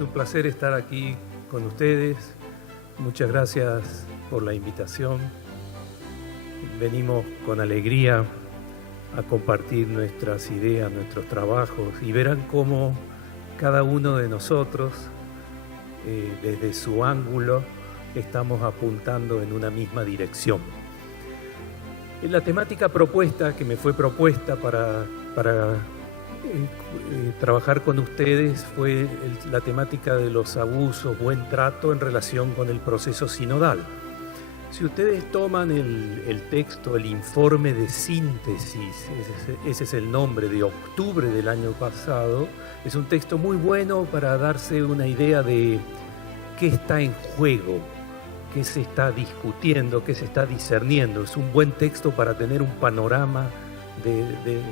Es un placer estar aquí con ustedes. Muchas gracias por la invitación. Venimos con alegría a compartir nuestras ideas, nuestros trabajos, y verán cómo cada uno de nosotros, desde su ángulo, estamos apuntando en una misma dirección. La temática propuesta, que me fue propuesta para trabajar con ustedes, fue la temática de los abusos, buen trato en relación con el proceso sinodal. Si ustedes toman el texto, el informe de síntesis, ese es el nombre, de octubre del año pasado, es un texto muy bueno para darse una idea de qué está en juego, qué se está discutiendo, qué se está discerniendo. Es un buen texto para tener un panorama de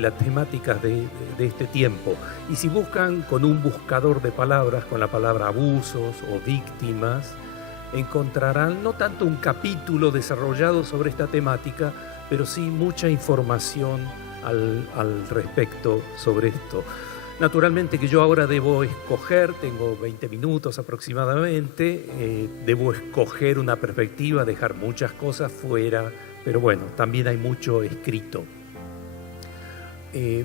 las temáticas de este tiempo. Y si buscan con un buscador de palabras, con la palabra abusos o víctimas, encontrarán no tanto un capítulo desarrollado sobre esta temática, pero sí mucha información al respecto sobre esto. Naturalmente que yo ahora debo escoger, tengo 20 minutos aproximadamente, debo escoger una perspectiva, dejar muchas cosas fuera, pero bueno, también hay mucho escrito.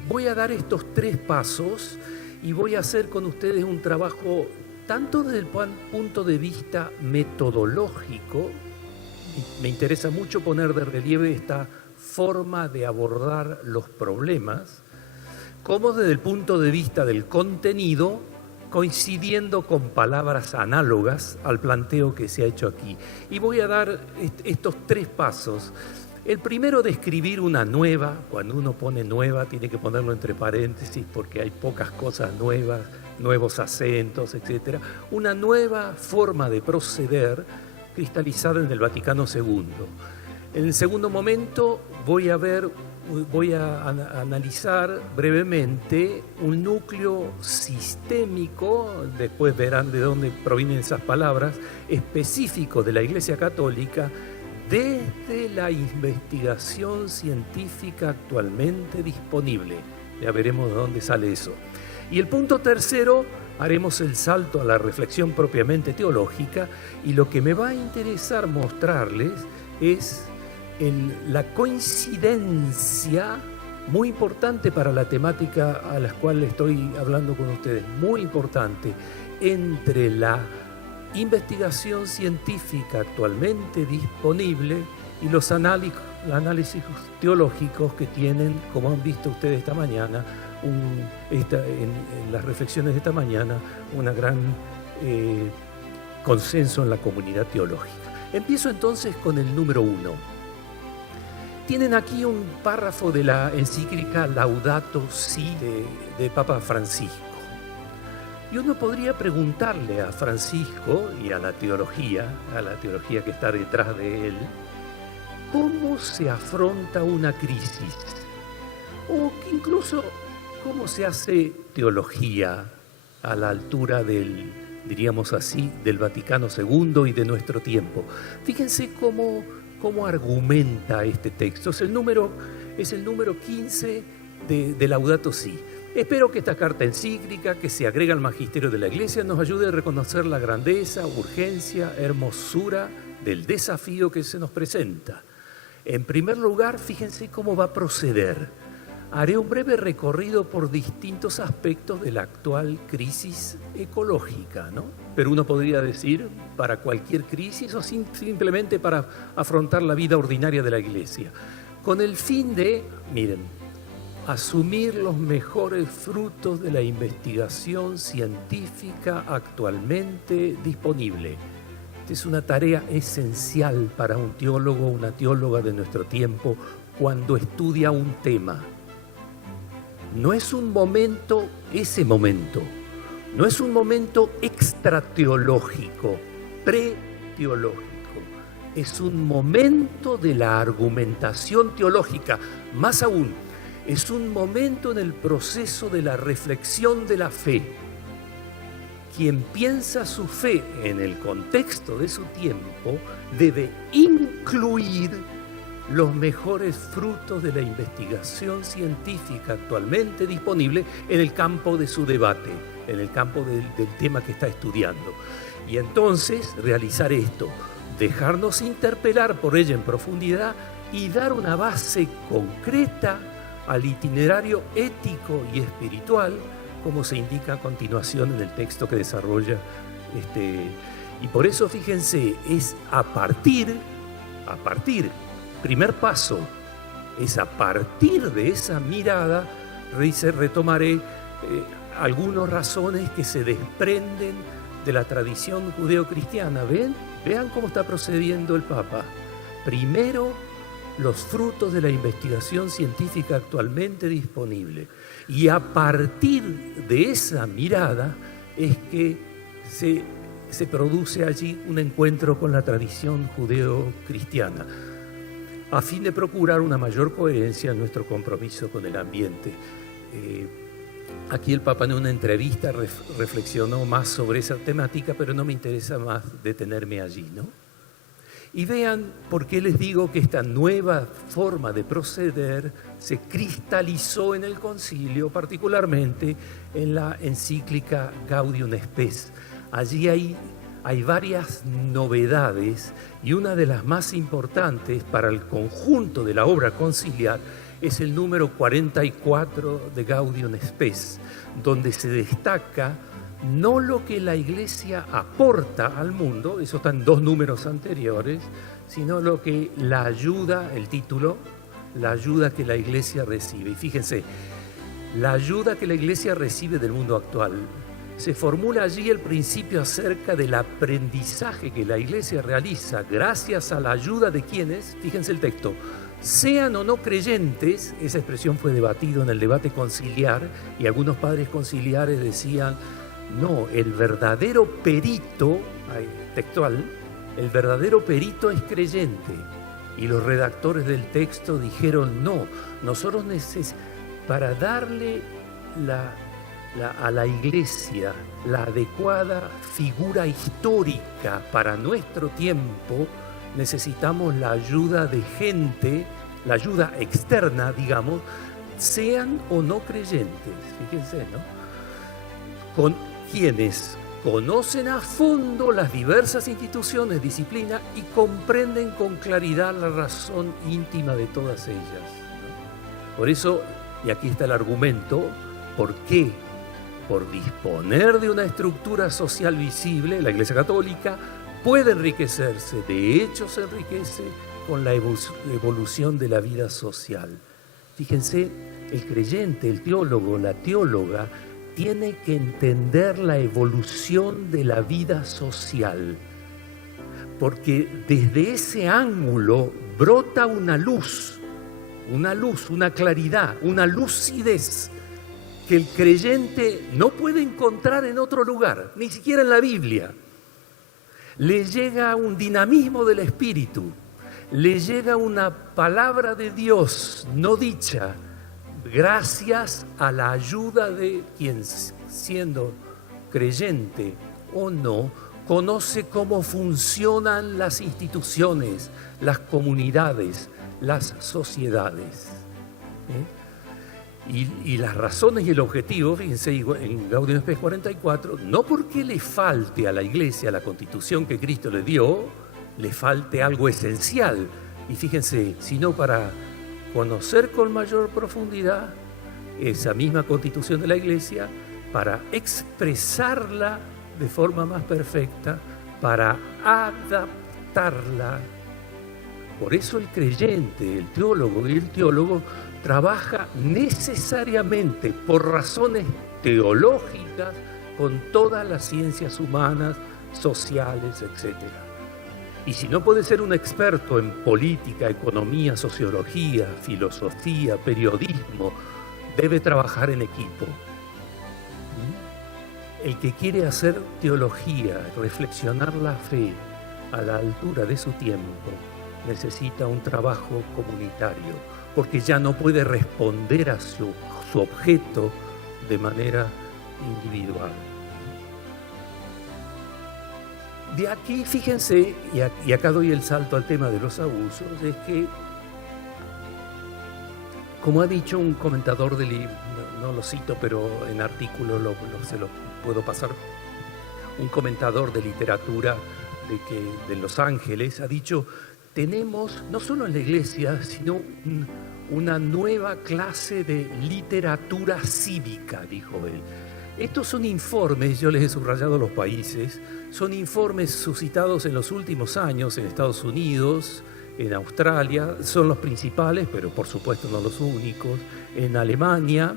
Voy a dar estos 3 pasos y voy a hacer con ustedes un trabajo tanto desde el punto de vista metodológico. Me interesa mucho poner de relieve esta forma de abordar los problemas, como desde el punto de vista del contenido, coincidiendo con palabras análogas al planteo que se ha hecho aquí. Y voy a dar estos 3 pasos. El primero, describir una nueva. Cuando uno pone nueva, tiene que ponerlo entre paréntesis porque hay pocas cosas nuevas, nuevos acentos, etc. Una nueva forma de proceder cristalizada en el Vaticano II. En el segundo momento voy a analizar brevemente un núcleo sistémico, después verán de dónde provienen esas palabras, específico de la Iglesia Católica, desde la investigación científica actualmente disponible. Ya veremos de dónde sale eso. Y el punto tercero, haremos el salto a la reflexión propiamente teológica, y lo que me va a interesar mostrarles es la coincidencia muy importante para la temática a la cual estoy hablando con ustedes, muy importante, entre la investigación científica actualmente disponible y los análisis teológicos que tienen, como han visto ustedes esta mañana, en las reflexiones de esta mañana, un gran consenso en la comunidad teológica. Empiezo entonces con el número 1. Tienen aquí un párrafo de la encíclica Laudato Si de Papa Francisco. Y uno podría preguntarle a Francisco y a la teología que está detrás de él, ¿cómo se afronta una crisis? O incluso, ¿cómo se hace teología a la altura diríamos así, del Vaticano II y de nuestro tiempo? Fíjense cómo argumenta este texto. Es el número 15 de Laudato Si. Espero que esta carta encíclica, que se agrega al magisterio de la Iglesia, nos ayude a reconocer la grandeza, urgencia, hermosura del desafío que se nos presenta. En primer lugar, fíjense cómo va a proceder. Haré un breve recorrido por distintos aspectos de la actual crisis ecológica, ¿no? Pero uno podría decir, para cualquier crisis o simplemente para afrontar la vida ordinaria de la Iglesia, con el fin de, asumir los mejores frutos de la investigación científica actualmente disponible. Esta es una tarea esencial para un teólogo o una teóloga de nuestro tiempo cuando estudia un tema. No es un momento, no es un momento extrateológico, preteológico. Es un momento de la argumentación teológica. Más aún, es un momento en el proceso de la reflexión de la fe. Quien piensa su fe en el contexto de su tiempo debe incluir los mejores frutos de la investigación científica actualmente disponible en el campo de su debate, en el campo del tema que está estudiando. Y entonces realizar esto, dejarnos interpelar por ella en profundidad y dar una base concreta al itinerario ético y espiritual, como se indica a continuación en el texto que desarrolla. Y por eso, fíjense, es a partir, primer paso, es a partir de esa mirada, retomaré algunas razones que se desprenden de la tradición judeocristiana. Vean cómo está procediendo el Papa. Primero, los frutos de la investigación científica actualmente disponible. Y a partir de esa mirada es que se produce allí un encuentro con la tradición judeocristiana, a fin de procurar una mayor coherencia en nuestro compromiso con el ambiente. Aquí el Papa en una entrevista reflexionó más sobre esa temática, pero no me interesa más detenerme allí, ¿no? Y vean por qué les digo que esta nueva forma de proceder se cristalizó en el concilio, particularmente en la encíclica Gaudium Spes. Allí hay varias novedades y una de las más importantes para el conjunto de la obra conciliar es el número 44 de Gaudium Spes, donde se destaca no lo que la Iglesia aporta al mundo, eso está en 2 números anteriores, sino lo que la ayuda, el título, la ayuda que la Iglesia recibe. Y fíjense, la ayuda que la Iglesia recibe del mundo actual. Se formula allí el principio acerca del aprendizaje que la Iglesia realiza gracias a la ayuda de quienes, fíjense el texto, sean o no creyentes. Esa expresión fue debatida en el debate conciliar y algunos padres conciliares decían, no, el verdadero perito, textual, el verdadero perito es creyente. Y los redactores del texto dijeron, no, nosotros para darle a la Iglesia la adecuada figura histórica para nuestro tiempo, necesitamos la ayuda de gente, la ayuda externa, digamos, sean o no creyentes. Fíjense, ¿no? Con quienes conocen a fondo las diversas instituciones, disciplinas y comprenden con claridad la razón íntima de todas ellas, ¿no? Por eso, y aquí está el argumento, ¿por qué? Por disponer de una estructura social visible, la Iglesia Católica puede enriquecerse, de hecho se enriquece con la evolución de la vida social. Fíjense, el creyente, el teólogo, la teóloga, tiene que entender la evolución de la vida social, porque desde ese ángulo brota una luz, una claridad, una lucidez que el creyente no puede encontrar en otro lugar, ni siquiera en la Biblia. Le llega un dinamismo del espíritu, le llega una palabra de Dios no dicha, gracias a la ayuda de quien, siendo creyente o no, conoce cómo funcionan las instituciones, las comunidades, las sociedades. Y las razones y el objetivo, fíjense, en Gaudium Spes 44, no porque le falte a la Iglesia la Constitución que Cristo le dio, le falte algo esencial, y fíjense, sino para conocer con mayor profundidad esa misma Constitución de la Iglesia, para expresarla de forma más perfecta, para adaptarla. Por eso el creyente, el teólogo trabaja necesariamente por razones teológicas con todas las ciencias humanas, sociales, etc. Y si no puede ser un experto en política, economía, sociología, filosofía, periodismo, debe trabajar en equipo. El que quiere hacer teología, reflexionar la fe a la altura de su tiempo, necesita un trabajo comunitario, porque ya no puede responder a su objeto de manera individual. De aquí, fíjense, y acá doy el salto al tema de los abusos, es que Como ha dicho un comentador no lo cito, pero en artículo se lo puedo pasar, un comentador de literatura de Los Ángeles ha dicho: tenemos, no solo en la iglesia, sino una nueva clase de literatura cívica, dijo él. Estos son informes, yo les he subrayado los países, son informes suscitados en los últimos años en Estados Unidos, en Australia, son los principales, pero por supuesto no los únicos, en Alemania,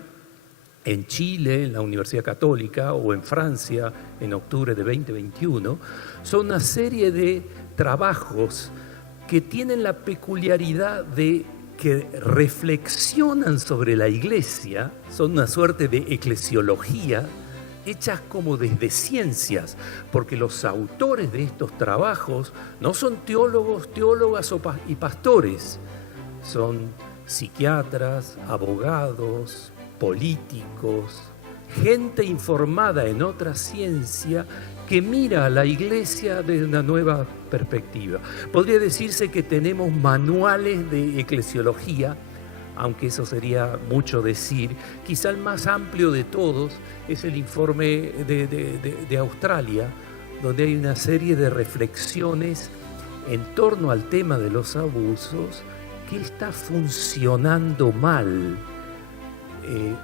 en Chile, en la Universidad Católica, o en Francia, en octubre de 2021. Son una serie de trabajos que tienen la peculiaridad de que reflexionan sobre la iglesia, son una suerte de eclesiología, hechas como desde ciencias, porque los autores de estos trabajos no son teólogos, teólogas y pastores, son psiquiatras, abogados, políticos, gente informada en otra ciencia que mira a la iglesia desde una nueva perspectiva. Podría decirse que tenemos manuales de eclesiología, aunque eso sería mucho decir. Quizá el más amplio de todos es el informe de Australia, donde hay una serie de reflexiones en torno al tema de los abusos. ¿Qué está funcionando mal?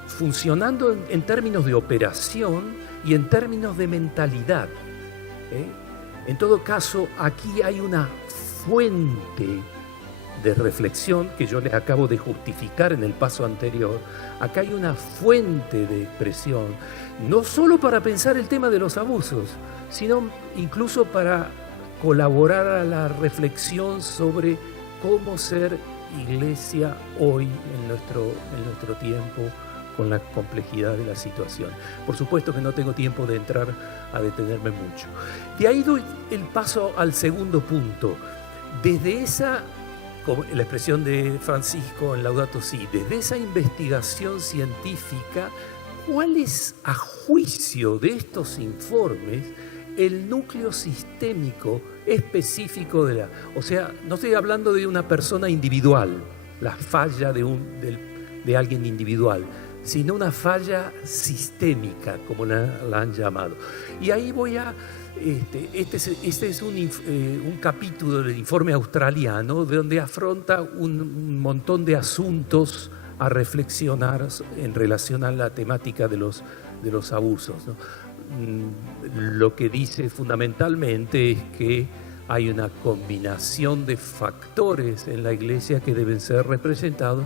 Funcionando en términos de operación y en términos de mentalidad. En todo caso, aquí hay una fuente de reflexión que yo les acabo de justificar en el paso anterior. Acá hay una fuente de expresión, no solo para pensar el tema de los abusos, sino incluso para colaborar a la reflexión sobre cómo ser iglesia hoy en nuestro tiempo, con la complejidad de la situación. Por supuesto que no tengo tiempo de entrar a detenerme mucho. De ahí doy el paso al segundo punto. Desde esa, como la expresión de Francisco en Laudato Si, desde esa investigación científica, ¿cuál es, a juicio de estos informes, el núcleo sistémico específico de o sea, no estoy hablando de una persona individual, la falla de alguien individual, sino una falla sistémica, como la han llamado. Y ahí voy a... Este es un capítulo del informe australiano donde afronta un montón de asuntos a reflexionar en relación a la temática de los abusos, ¿no? Lo que dice fundamentalmente es que hay una combinación de factores en la iglesia que deben ser representados,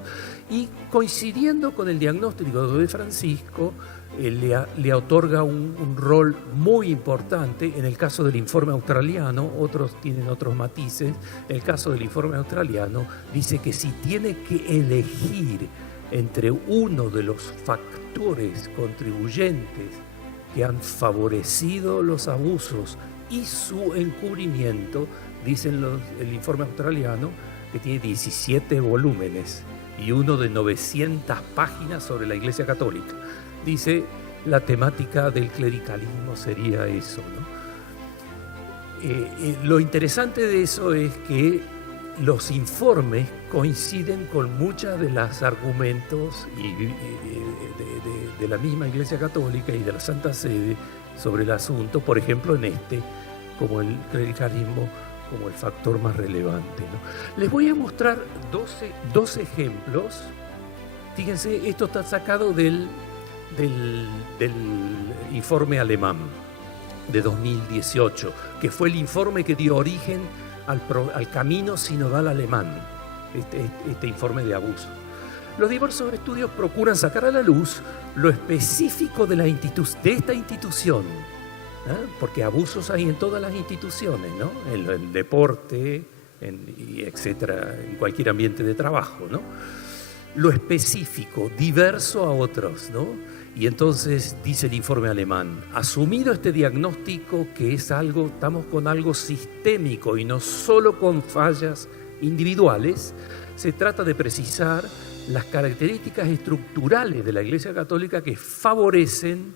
y coincidiendo con el diagnóstico de Francisco, le otorga un rol muy importante. En el caso del informe australiano, otros tienen otros matices. En el caso del informe australiano dice que si tiene que elegir entre uno de los factores contribuyentes que han favorecido los abusos y su encubrimiento, dicen el informe australiano, que tiene 17 volúmenes y uno de 900 páginas sobre la Iglesia Católica. Dice, la temática del clericalismo sería eso, ¿no? Lo interesante de eso es que los informes coinciden con muchos de los argumentos de la misma Iglesia Católica y de la Santa Sede sobre el asunto, por ejemplo como el clericalismo como el factor más relevante, ¿no? Les voy a mostrar dos ejemplos. Fíjense, esto está sacado del informe alemán de 2018, que fue el informe que dio origen al camino sinodal alemán, este informe de abuso. Los diversos estudios procuran sacar a la luz lo específico de esta institución, porque abusos hay en todas las instituciones, ¿no? En el deporte, y etcétera, en cualquier ambiente de trabajo, ¿no? Lo específico, diverso a otros, ¿no? Y entonces dice el informe alemán, asumido este diagnóstico que estamos con algo sistémico y no solo con fallas individuales, se trata de precisar las características estructurales de la Iglesia Católica que favorecen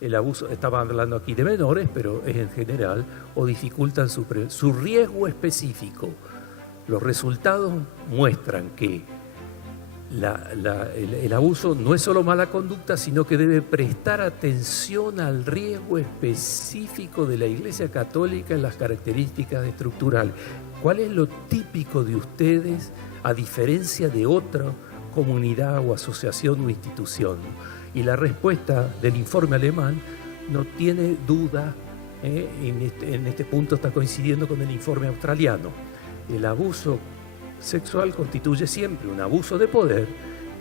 el abuso. Estaba hablando aquí de menores, pero es en general, o dificultan su riesgo específico. Los resultados muestran que el abuso no es solo mala conducta, sino que debe prestar atención al riesgo específico de la Iglesia Católica en las características estructurales. ¿Cuál es lo típico de ustedes a diferencia de otra comunidad o asociación o institución? Y la respuesta del informe alemán no tiene duda, en este punto está coincidiendo con el informe australiano. El abuso sexual constituye siempre un abuso de poder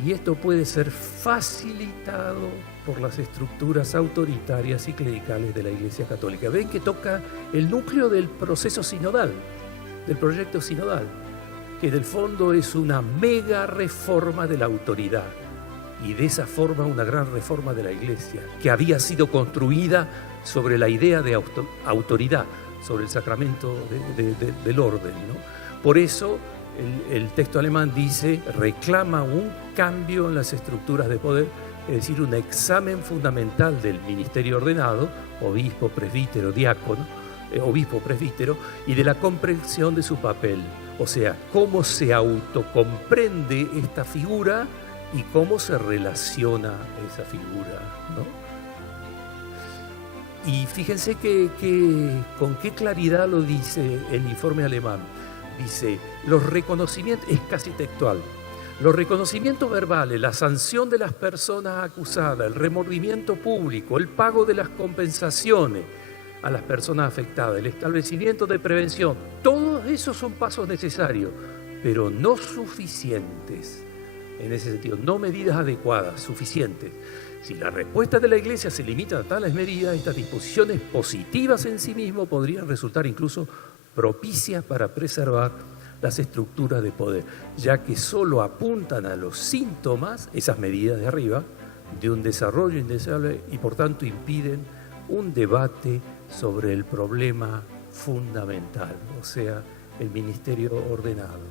y esto puede ser facilitado por las estructuras autoritarias y clericales de la Iglesia Católica. Ven que toca el núcleo del proceso sinodal, del proyecto sinodal, que del fondo es una mega reforma de la autoridad y de esa forma una gran reforma de la Iglesia, que había sido construida sobre la idea de autoridad, sobre el sacramento del orden, ¿no? Por eso el texto alemán dice, reclama un cambio en las estructuras de poder, es decir, un examen fundamental del ministerio ordenado, obispo, presbítero, diácono, obispo, presbítero, y de la comprensión de su papel. O sea, cómo se autocomprende esta figura y cómo se relaciona esa figura, ¿no? Y fíjense con qué claridad lo dice el informe alemán. Dice, los reconocimientos, es casi textual, los reconocimientos verbales, la sanción de las personas acusadas, el remordimiento público, el pago de las compensaciones a las personas afectadas, el establecimiento de prevención, todos esos son pasos necesarios, pero no suficientes. En ese sentido, no medidas adecuadas, suficientes. Si la respuesta de la Iglesia se limita a tales medidas, estas disposiciones positivas en sí mismas podrían resultar incluso propicias para preservar las estructuras de poder, ya que solo apuntan a los síntomas, esas medidas de arriba, de un desarrollo indeseable y por tanto impiden un debate sobre el problema fundamental, o sea, el ministerio ordenado.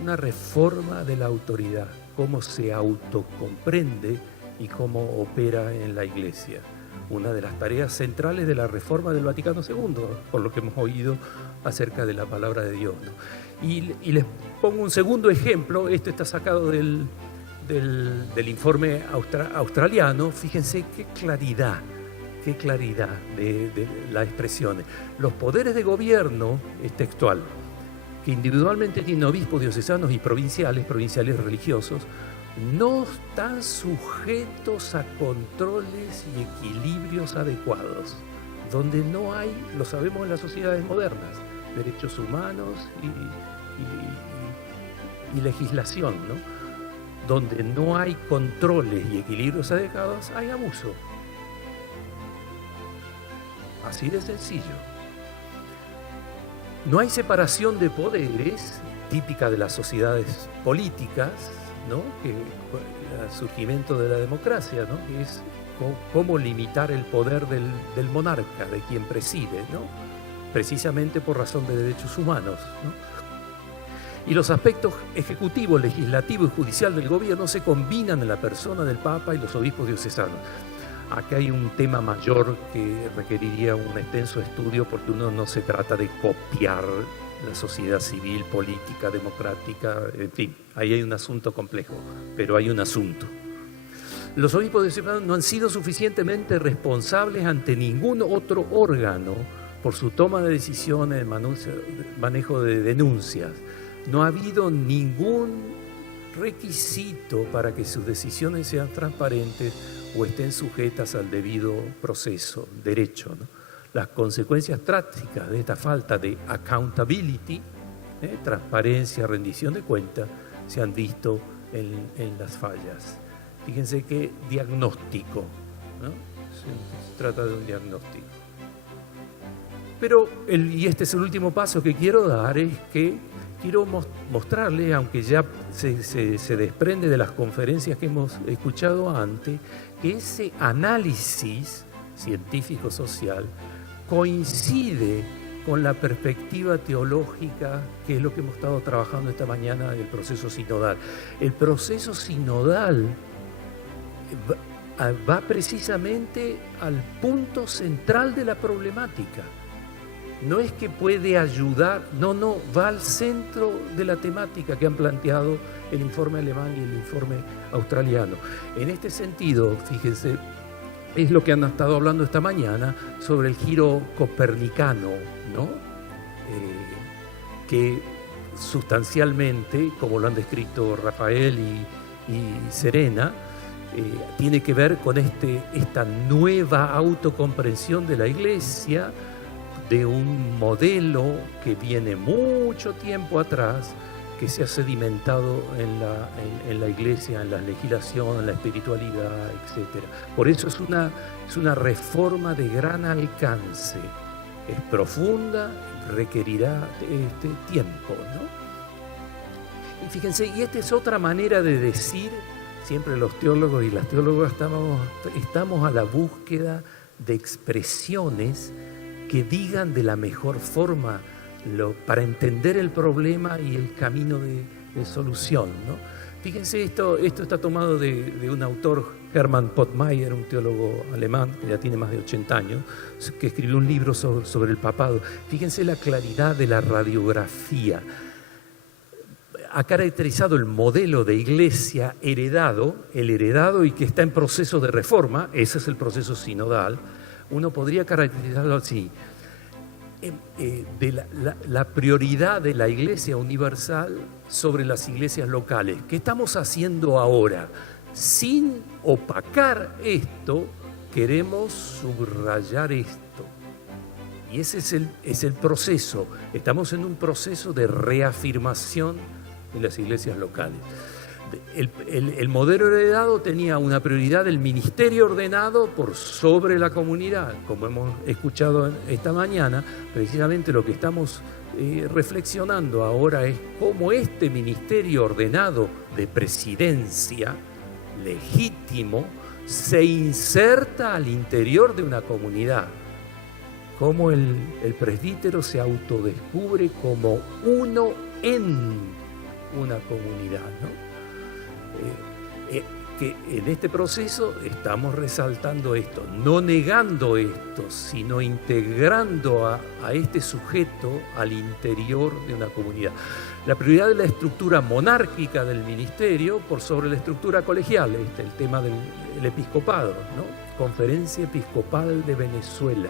Una reforma de la autoridad, cómo se autocomprende y cómo opera en la Iglesia. Una de las tareas centrales de la reforma del Vaticano II, por lo que hemos oído acerca de la palabra de Dios, ¿no? Y les pongo un segundo ejemplo, esto está sacado del informe australiano, fíjense qué claridad de las expresiones. Los poderes de gobierno, es textual, que individualmente tienen obispos diocesanos y provinciales religiosos, no están sujetos a controles y equilibrios adecuados, donde no hay, lo sabemos en las sociedades modernas, derechos humanos y legislación, ¿no? Donde no hay controles y equilibrios adecuados, hay abuso. Así de sencillo. No hay separación de poderes, típica de las sociedades políticas, ¿no? El surgimiento de la democracia, ¿no? Que es cómo limitar el poder del monarca, de quien preside, ¿no? Precisamente por razón de derechos humanos, ¿no? Y los aspectos ejecutivo, legislativo y judicial del gobierno se combinan en la persona del Papa y los obispos diocesanos. Acá hay un tema mayor que requeriría un extenso estudio porque uno no se trata de copiar la sociedad civil, política, democrática, en fin, ahí hay un asunto complejo, pero hay un asunto. Los obispos diocesanos no han sido suficientemente responsables ante ningún otro órgano por su toma de decisiones, manejo de denuncias. No ha habido ningún requisito para que sus decisiones sean transparentes o estén sujetas al debido proceso, derecho, ¿no? Las consecuencias trágicas de esta falta de accountability, transparencia, rendición de cuentas, se han visto en las fallas. Fíjense qué diagnóstico, ¿no? Se trata de un diagnóstico. Pero, y este es el último paso que quiero dar, es que quiero mostrarles, aunque ya se desprende de las conferencias que hemos escuchado antes, que ese análisis científico-social coincide con la perspectiva teológica, que es lo que hemos estado trabajando esta mañana del proceso sinodal. El proceso sinodal va precisamente al punto central de la problemática. no es que puede ayudar, no, va al centro de la temática que han planteado el informe alemán y el informe australiano. En este sentido, fíjense, es lo que han estado hablando esta mañana sobre el giro copernicano, ¿no? Que sustancialmente, como lo han descrito Rafael y Serena, tiene que ver con esta nueva autocomprensión de la Iglesia, de un modelo que viene mucho tiempo atrás, que se ha sedimentado en la Iglesia, en la legislación, en la espiritualidad, etc. Por eso es una reforma de gran alcance, es profunda, requerirá tiempo, ¿no? Y fíjense, y esta es otra manera de decir, siempre los teólogos y las teólogas estamos a la búsqueda de expresiones que digan de la mejor forma para entender el problema y el camino de solución, ¿no? Fíjense, esto está tomado de un autor, Hermann Pottmeyer, un teólogo alemán que ya tiene más de 80 años, que escribió un libro sobre el papado. Fíjense la claridad de la radiografía. Ha caracterizado el modelo de iglesia heredado y que está en proceso de reforma, ese es el proceso sinodal. Uno podría caracterizarlo así, de la prioridad de la Iglesia universal sobre las iglesias locales. ¿Qué estamos haciendo ahora? Sin opacar esto, queremos subrayar esto. Y ese es el proceso. Estamos en un proceso de reafirmación de las iglesias locales. El modelo heredado tenía una prioridad del ministerio ordenado por sobre la comunidad. Como hemos escuchado esta mañana, precisamente lo que estamos reflexionando ahora es cómo este ministerio ordenado de presidencia legítimo se inserta al interior de una comunidad. Cómo el presbítero se autodescubre como uno en una comunidad, ¿no? Que en este proceso estamos resaltando esto, no negando esto, sino integrando a este sujeto al interior de una comunidad. La prioridad de la estructura monárquica del ministerio por sobre la estructura colegial, el tema del episcopado, ¿no? Conferencia Episcopal de Venezuela.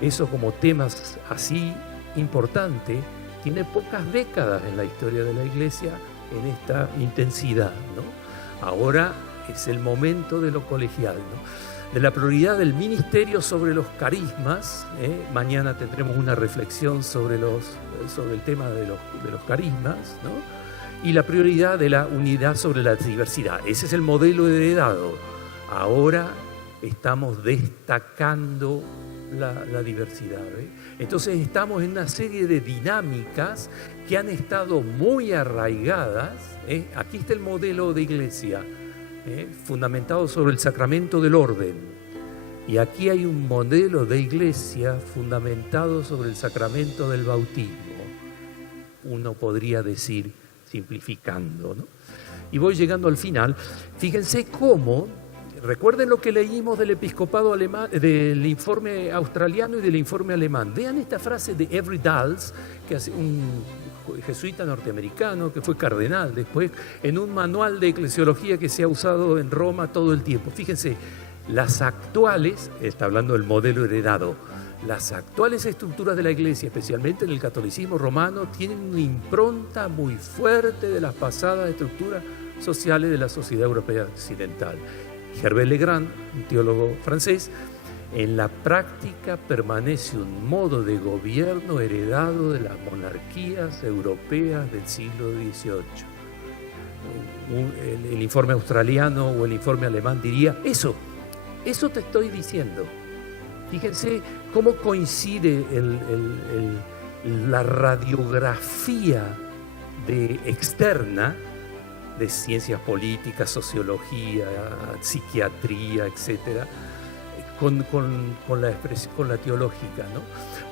Eso como temas así importante tiene pocas décadas en la historia de la Iglesia en esta intensidad, ¿no? Ahora es el momento de lo colegial, ¿no? De la prioridad del ministerio sobre los carismas. Mañana tendremos una reflexión sobre el tema de los carismas, ¿no? Y la prioridad de la unidad sobre la diversidad. Ese es el modelo heredado. Ahora estamos destacando la diversidad, ¿eh? Entonces estamos en una serie de dinámicas que han estado muy arraigadas, ¿eh? Aquí está el modelo de iglesia, fundamentado sobre el sacramento del orden, y aquí hay un modelo de iglesia fundamentado sobre el sacramento del bautismo, uno podría decir simplificando, ¿no? Y voy llegando al final. Fíjense cómo, recuerden lo que leímos del episcopado alemán, del informe australiano y del informe alemán. Vean esta frase de Avery Dulles, que hace un jesuita norteamericano que fue cardenal después, en un manual de eclesiología que se ha usado en Roma todo el tiempo. Fíjense, las actuales, está hablando del modelo heredado, las actuales estructuras de la Iglesia, especialmente en el catolicismo romano, tienen una impronta muy fuerte de las pasadas estructuras sociales de la sociedad europea occidental. Herbert Legrand, un teólogo francés, en la práctica permanece un modo de gobierno heredado de las monarquías europeas del siglo XVIII. El informe australiano o el informe alemán diría, eso te estoy diciendo. Fíjense cómo coincide la radiografía externa de ciencias políticas, sociología, psiquiatría, etcétera, con la teológica, ¿no?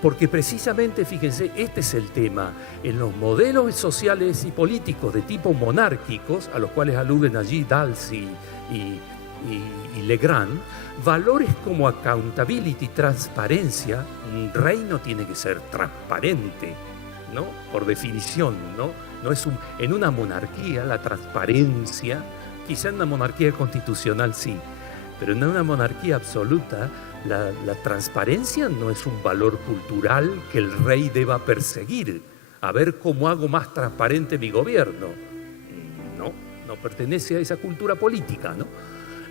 Porque precisamente, fíjense, este es el tema. En los modelos sociales y políticos de tipo monárquicos, a los cuales aluden allí Dulles y Legrand, valores como accountability, transparencia. Un reino tiene que ser transparente, ¿no? Por definición, ¿no? No es en una monarquía la transparencia, quizá en una monarquía constitucional sí, pero en una monarquía absoluta la transparencia no es un valor cultural que el rey deba perseguir. A ver cómo hago más transparente mi gobierno. No pertenece a esa cultura política, ¿no?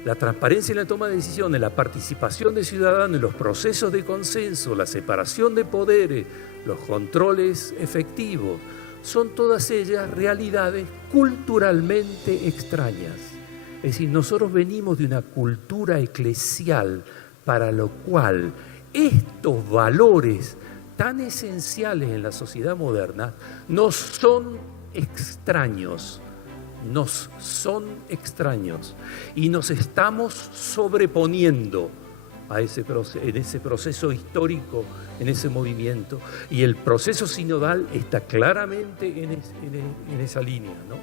La transparencia en la toma de decisiones, la participación de ciudadanos en los procesos de consenso, la separación de poderes, los controles efectivos, son todas ellas realidades culturalmente extrañas. Es decir, nosotros venimos de una cultura eclesial para lo cual estos valores tan esenciales en la sociedad moderna nos son extraños. Nos son extraños y nos estamos sobreponiendo en ese proceso histórico, en ese movimiento, y el proceso sinodal está claramente en esa línea, ¿no?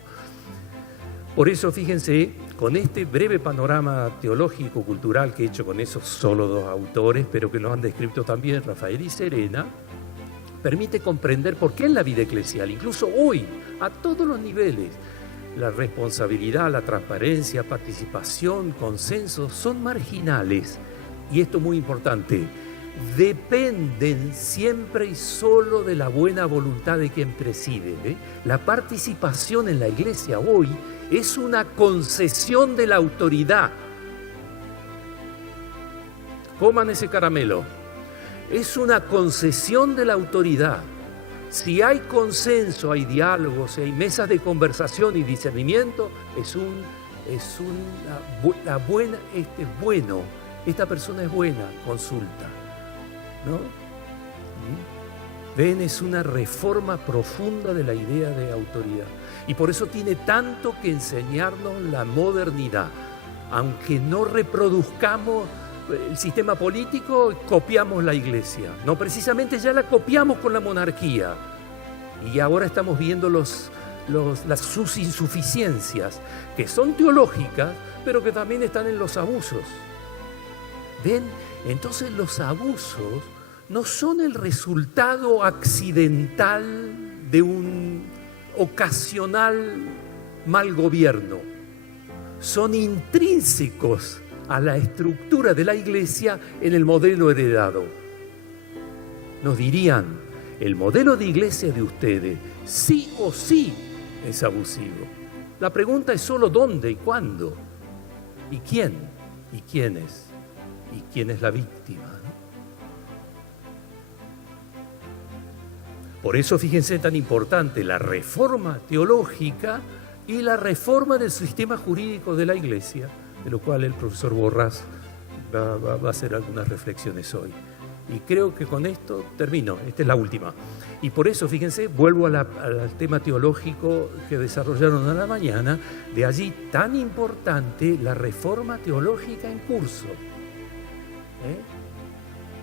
Por eso, fíjense, con este breve panorama teológico-cultural que he hecho con esos solo dos autores, pero que lo han descrito también Rafael y Serena, permite comprender por qué en la vida eclesial, incluso hoy, a todos los niveles, la responsabilidad, la transparencia, participación, consenso son marginales. Y esto es muy importante, dependen siempre y solo de la buena voluntad de quien preside, ¿eh? La participación en la iglesia hoy es una concesión de la autoridad. Coman ese caramelo. Es una concesión de la autoridad. Si hay consenso, hay diálogo, si hay mesas de conversación y discernimiento, bueno, esta persona es buena, consulta, ¿no? Ven, es una reforma profunda de la idea de autoridad. Y por eso tiene tanto que enseñarnos la modernidad. Aunque no reproduzcamos el sistema político, copiamos la iglesia. No, precisamente ya la copiamos con la monarquía. Y ahora estamos viendo sus insuficiencias, que son teológicas, pero que también están en los abusos. ¿Ven? Entonces los abusos no son el resultado accidental de un ocasional mal gobierno. Son intrínsecos a la estructura de la iglesia en el modelo heredado. Nos dirían, el modelo de iglesia de ustedes sí o sí es abusivo. La pregunta es solo dónde y cuándo, y quién, y quiénes, y quién es la víctima, ¿no? Por eso, fíjense, tan importante la reforma teológica y la reforma del sistema jurídico de la iglesia, de lo cual el profesor Borrás va a hacer algunas reflexiones hoy. Y creo que con esto termino, esta es la última. Y por eso, fíjense, vuelvo al tema teológico que desarrollaron a la mañana, de allí tan importante la reforma teológica en curso.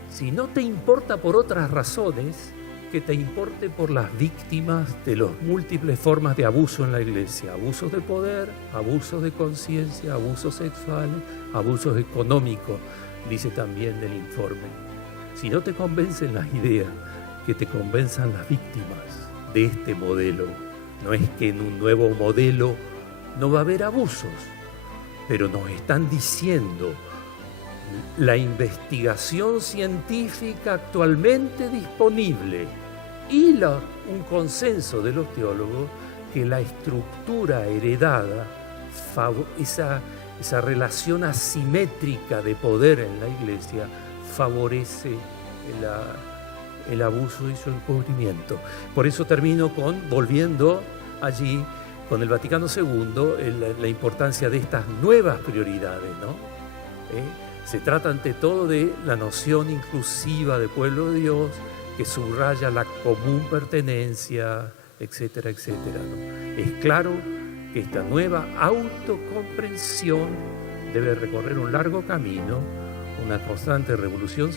Si no te importa por otras razones, que te importe por las víctimas de las múltiples formas de abuso en la iglesia. Abusos de poder, abusos de conciencia, abusos sexuales, abusos económicos, dice también el informe. Si no te convencen las ideas, que te convenzan las víctimas de este modelo. No es que en un nuevo modelo no va a haber abusos, pero nos están diciendo la investigación científica actualmente disponible y un consenso de los teólogos que la estructura heredada, esa relación asimétrica de poder en la iglesia, favorece el abuso y su encubrimiento. Por eso termino volviendo allí con el Vaticano II, la importancia de estas nuevas prioridades, ¿no? Se trata ante todo de la noción inclusiva de pueblo de Dios, que subraya la común pertenencia, etcétera, etcétera, ¿no? Es claro que esta nueva autocomprensión debe recorrer un largo camino, una constante revolución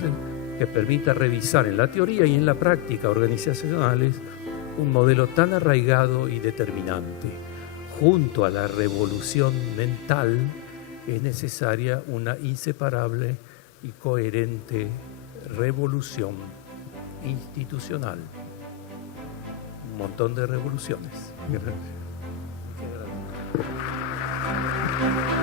que permita revisar en la teoría y en la práctica organizacionales un modelo tan arraigado y determinante, junto a la revolución mental es necesaria una inseparable y coherente revolución institucional. Un montón de revoluciones. Gracias. Muchas gracias.